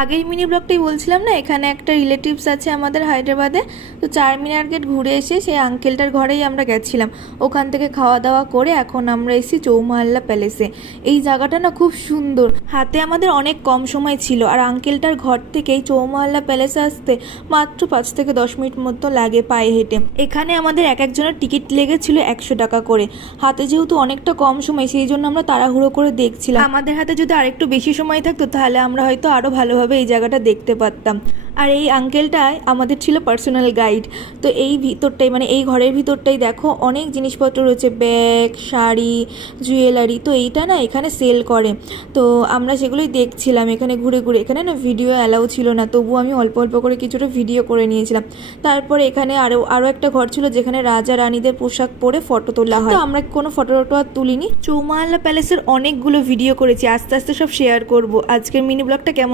আগের মিনি ব্লগটাই বলছিলাম না, এখানে একটা রিলেটিভস আছে আমাদের হায়দ্রাবাদে। তো চারমিনার গেট ঘুরে এসে সেই আঙ্কেলটার ঘরেই আমরা গেছিলাম। ওখান থেকে খাওয়া দাওয়া করে এখন আমরা এসেছি চৌমাল্লা প্যালেসে। এই জায়গাটা না খুব সুন্দর, হাতে আমাদের অনেক কম সময় ছিল, আর আঙ্কেলটার ঘর থেকেই চৌমাল্লা প্যালেসে আসতে মাত্র 5 থেকে 10 মিনিট মতো লাগে পায়ে হেঁটে। এখানে আমাদের এক একজনের টিকিট লেগেছিল 100 টাকা করে। হাতে যেহেতু অনেকটা কম সময়, সেই জন্য আমরা তাড়াহুড়ো করে দেখছিলাম। আমাদের হাতে যদি আরেকটু বেশি সময় থাকতো তাহলে আমরা হয়তো আরও ভালোভাবে এই জায়গাটা দেখতে পারতাম। আর এই আঙ্কেলটাই আমাদের ছিল পার্সোনাল গাইড। তো এই ভিতরটাই মানে এই ঘরের ভিতরটাই দেখো অনেক জিনিসপত্র রয়েছে, ব্যাগ, শাড়ি, জুয়েলারি। তো এইটা না এখানে সেল করে, তো আমরা সেগুলোই দেখছিলাম এখানে ঘুরে ঘুরে। এখানে না ভিডিও অ্যালাউ ছিল না, তবুও আমি অল্প অল্প করে কিছুটা ভিডিও করে নিয়েছিলাম। তারপরে এখানে আরও একটা ঘর ছিল যেখানে রাজা রানীদের পোশাক পরে ফটো তোলা হয়। তো আমরা কোনো ফটো টটো আর তুলিনি। চৌমাল্লা প্যালেসের অনেকগুলো ভিডিও করেছি, আস্তে আস্তে সব শেয়ার করব। আজকের মিনি ব্লগটা কেমন